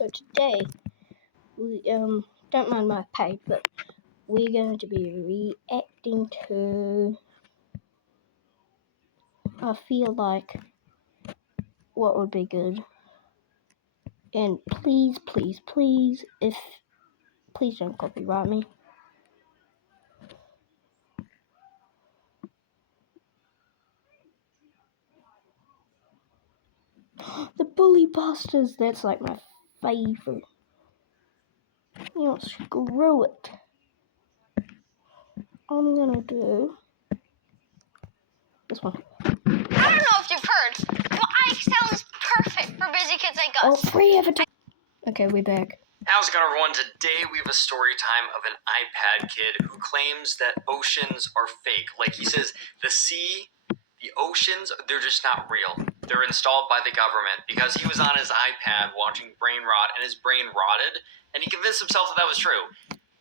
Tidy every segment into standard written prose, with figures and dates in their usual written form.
So today, we don't mind my page, but we're going to be reacting to, I feel like, what would be good. And please don't copyright me. The Bully Busters, that's like my favorite. You know, screw it. I'm gonna do this one. I don't know if you've heard, but iXL is perfect for busy kids like us. Oh, free advertising. Okay, we're back. How's it going, everyone? Today we have a story time of an iPad kid who claims that oceans are fake. Like, he says the sea, the oceans, they're just not real. They're installed by the government because he was on his iPad watching Brain Rot and his brain rotted, and he convinced himself that that was true.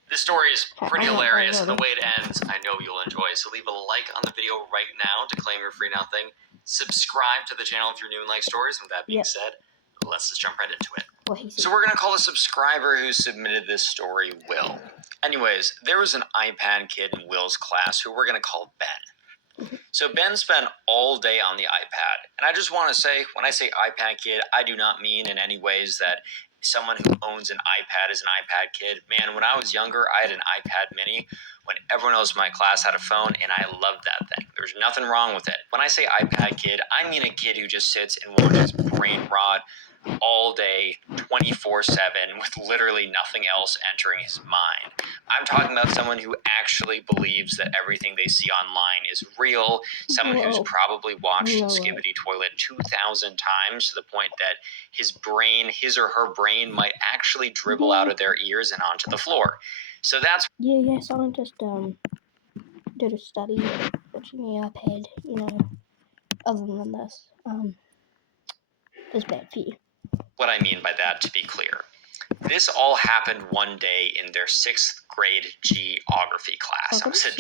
This story is pretty hilarious, and the way it ends, I know you'll enjoy. So leave a like on the video right now to claim your free now thing. Subscribe to the channel if you're new and like stories. With that being said, let's just jump right into it. So we're going to call the subscriber who submitted this story Will. Anyways, there was an iPad kid in Will's class who we're going to call Ben. So Ben spent all day on the iPad. And I just want to say, when I say iPad kid, I do not mean in any ways that someone who owns an iPad is an iPad kid. Man, when I was younger, I had an iPad mini when everyone else in my class had a phone, and I loved that thing. There's nothing wrong with it. When I say iPad kid, I mean a kid who just sits and watches Brain Rot all day, 24/7, with literally nothing else entering his mind. I'm talking about someone who actually believes that everything they see online is real, someone who's probably watched Skibidi Toilet 2,000 times to the point that his or her brain might actually dribble out of their ears and onto the floor. So that's... Yeah, someone just did a study watching the iPad, you know, other than this. It's bad for you. What I mean by that, to be clear. This all happened one day in their 6th grade geography class. I said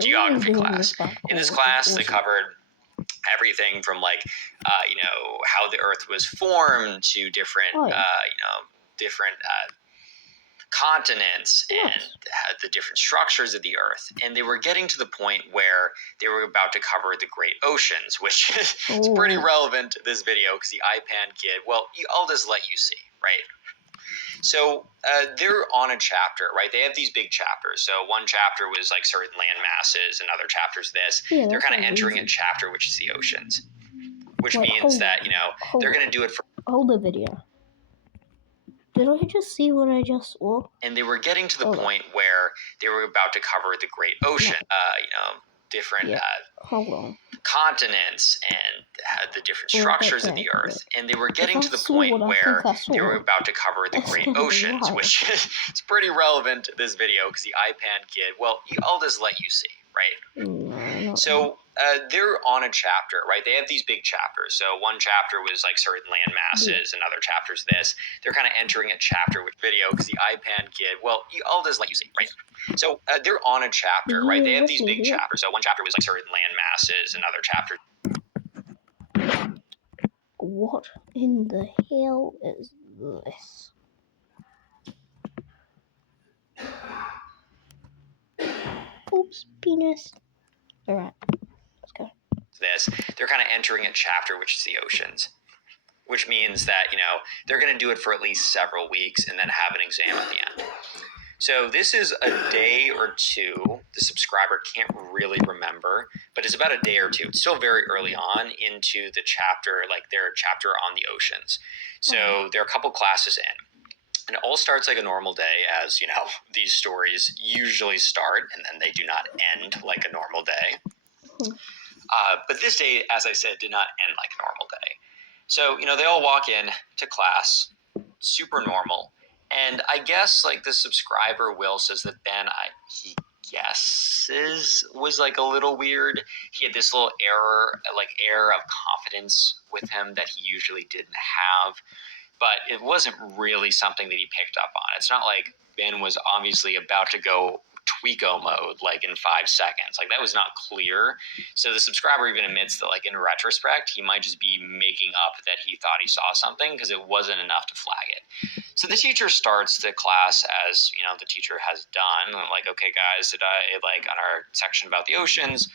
geography class. In this class, they covered everything from how the Earth was formed to different, different continents and the different structures of the Earth. And they were getting to the point where they were about to cover the great oceans, which is pretty relevant to this video because the iPad kid, well, I'll just let you see, right? So they're on a chapter, right? They have these big chapters. So one chapter was like certain land masses, and other chapters this. Yeah, they're kind of entering a chapter which is the oceans, which means that, they're going to do it for... Hold the video. Did I just see what I just saw? And they were getting to the point where they were about to cover the great ocean, different continents and the different structures of the Earth. And they were getting to the point where they were about to cover the great oceans, which is pretty relevant to this video because the iPad kid, well, I'll just let you see, right? So they're on a chapter, right? They have these big chapters. So one chapter was like certain land masses, and other chapters this. They're kind of entering a chapter with video because the iPad kid, well, I'll just let you see, right? So they're on a chapter, right? They have these big chapters. So one chapter was like certain land masses, and other chapters. What in the hell is this? Oops, penis. Alright, let's go. They're kind of entering a chapter which is the oceans, which means that, they're going to do it for at least several weeks and then have an exam at the end. So this is a day or two. The subscriber can't really remember, but it's about a day or two. It's still very early on into the chapter, like their chapter on the oceans. So they're a couple classes in. And it all starts like a normal day, as, these stories usually start, and then they do not end like a normal day. But this day, as I said, did not end like a normal day. So, they all walk in to class, super normal. And I guess, like, the subscriber, Will, says that Ben, he guesses, was, like, a little weird. He had this little air of confidence with him that he usually didn't have. But it wasn't really something that he picked up on. It's not like Ben was obviously about to go Tweako mode, like, in 5 seconds. Like, that was not clear. So the subscriber even admits that, like, in retrospect, he might just be making up that he thought he saw something because it wasn't enough to flag it. So the teacher starts the class as, the teacher has done. I'm like, okay, guys, on our section about the oceans,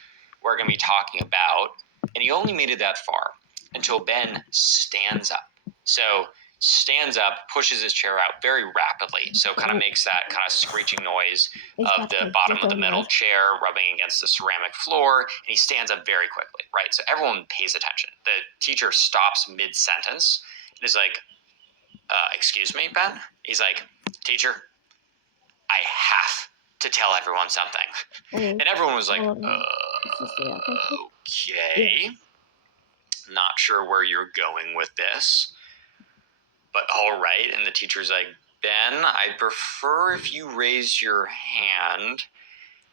we're going to be talking about, and he only made it that far until Ben stands up. So stands up, pushes his chair out very rapidly. So kind of makes that kind of screeching noise of the bottom of the metal chair rubbing against the ceramic floor. And he stands up very quickly, right? So everyone pays attention. The teacher stops mid-sentence and is like, excuse me, Ben? He's like, teacher, I have to tell everyone something. And everyone was like, okay. Not sure where you're going with this, but all right. And the teacher's like, Ben, I'd prefer if you raise your hand.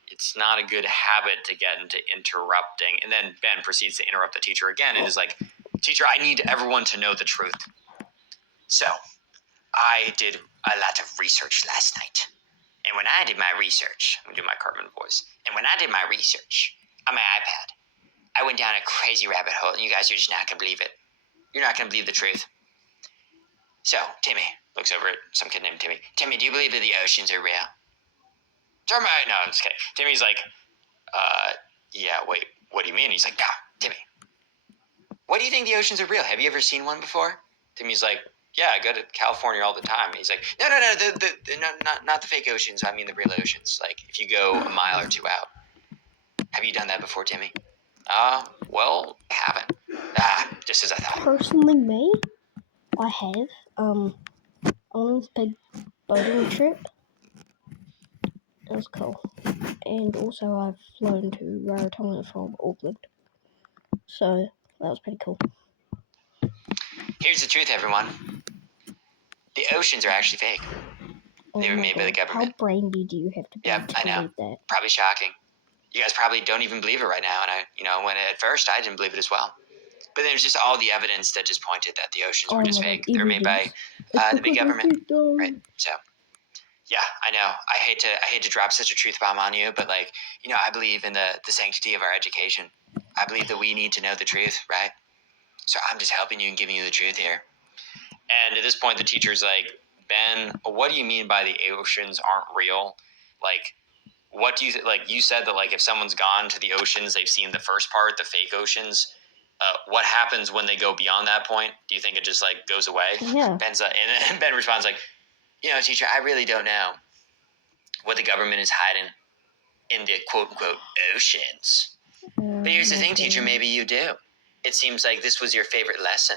It's not a good habit to get into interrupting. And then Ben proceeds to interrupt the teacher again and is like, teacher, I need everyone to know the truth. So, I did a lot of research last night. And when I did my research, I'm going to do my Cartman voice. And when I did my research on my iPad, I went down a crazy rabbit hole, and you guys are just not going to believe it. You're not going to believe the truth. So, Timmy looks over at some kid named Timmy. Timmy, do you believe that the oceans are real? No, I'm just kidding. Timmy's like, yeah, wait, what do you mean? He's like, Timmy, why do you think the oceans are real? Have you ever seen one before? Timmy's like, yeah, I go to California all the time. And he's like, no, not the fake oceans. I mean the real oceans. Like, if you go a mile or two out. Have you done that before, Timmy? Well, I haven't. Just as I thought. Personally, me, I have. On this big boating trip. That was cool. And also, I've flown to Rarotonga from Auckland. So, that was pretty cool. Here's the truth, everyone. The oceans are actually fake. They were made by the government. How brainy do you have to be to I know. believe that? Probably shocking. You guys probably don't even believe it right now. And when at first I didn't believe it as well. But there's just all the evidence that just pointed that the oceans were just fake. They're made by the big government, right? So, yeah, I know. I hate to drop such a truth bomb on you, but I believe in the sanctity of our education. I believe that we need to know the truth, right? So I'm just helping you and giving you the truth here. And at this point, the teacher's like, Ben, what do you mean by the oceans aren't real? Like, what do you you said that if someone's gone to the oceans, they've seen the first part, the fake oceans. What happens when they go beyond that point? Do you think it just goes away? Yeah. Ben's and Ben responds teacher, I really don't know what the government is hiding in the quote unquote oceans. But here's the thing, teacher, maybe you do. It seems like this was your favorite lesson.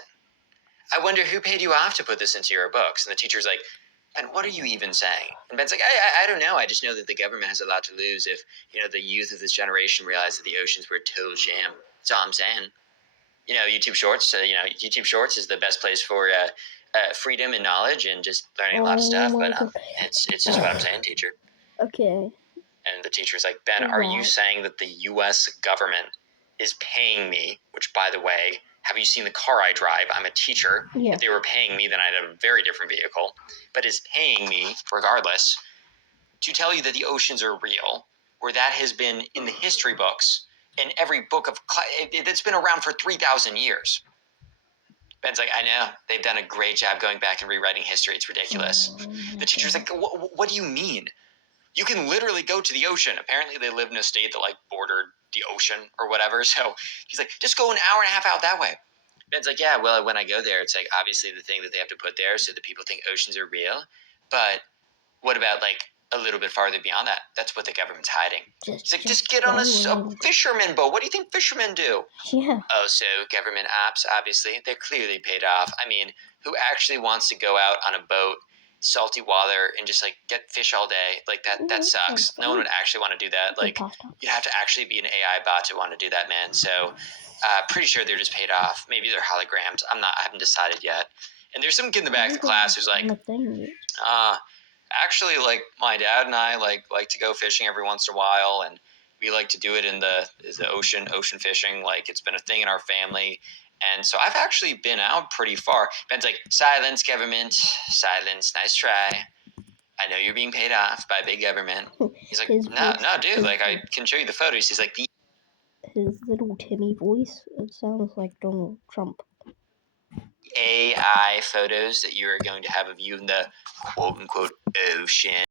I wonder who paid you off to put this into your books. And the teacher's like, Ben, what are you even saying? And Ben's like, I don't know. I just know that the government has a lot to lose if, the youth of this generation realize that the oceans were a total sham. That's all I'm saying. YouTube Shorts, YouTube Shorts is the best place for freedom and knowledge and just learning a lot of stuff. But it's just what I'm saying, teacher. Okay. And the teacher's like, Ben, are you saying that the U.S. government is paying me, which, by the way, have you seen the car I drive? I'm a teacher. Yeah. If they were paying me, then I'd have a very different vehicle. But is paying me, regardless, to tell you that the oceans are real, where that has been in the history books, in every book of that's been around for 3,000 years. Ben's like, I know. They've done a great job going back and rewriting history. It's ridiculous. The teacher's like, what do you mean? You can literally go to the ocean. Apparently they live in a state that bordered the ocean or whatever. So he's like, just go an hour and a half out that way. Ben's like, yeah, well, when I go there, it's obviously the thing that they have to put there so that people think oceans are real. But what about a little bit farther beyond that? That's what the government's hiding. He's like, just get on a fisherman boat. What do you think fishermen do? Yeah. Oh, so government ops, obviously. They're clearly paid off. I mean, who actually wants to go out on a boat, salty water, and just get fish all day? That sucks. No one would actually want to do that. You'd have to actually be an AI bot to want to do that, man. So pretty sure they're just paid off. Maybe they're holograms. I haven't decided yet. And there's some kid in the back of the class who's like, actually, my dad and I like to go fishing every once in a while, and we like to do it in the ocean fishing. It's been a thing in our family. And so I've actually been out pretty far. Ben's like, silence, government. Silence. Nice try. I know you're being paid off by big government. He's like, no, dude. I can show you the photos. He's like, his little Timmy voice, it sounds like Donald Trump. AI photos that you are going to have of you in the quote unquote ocean.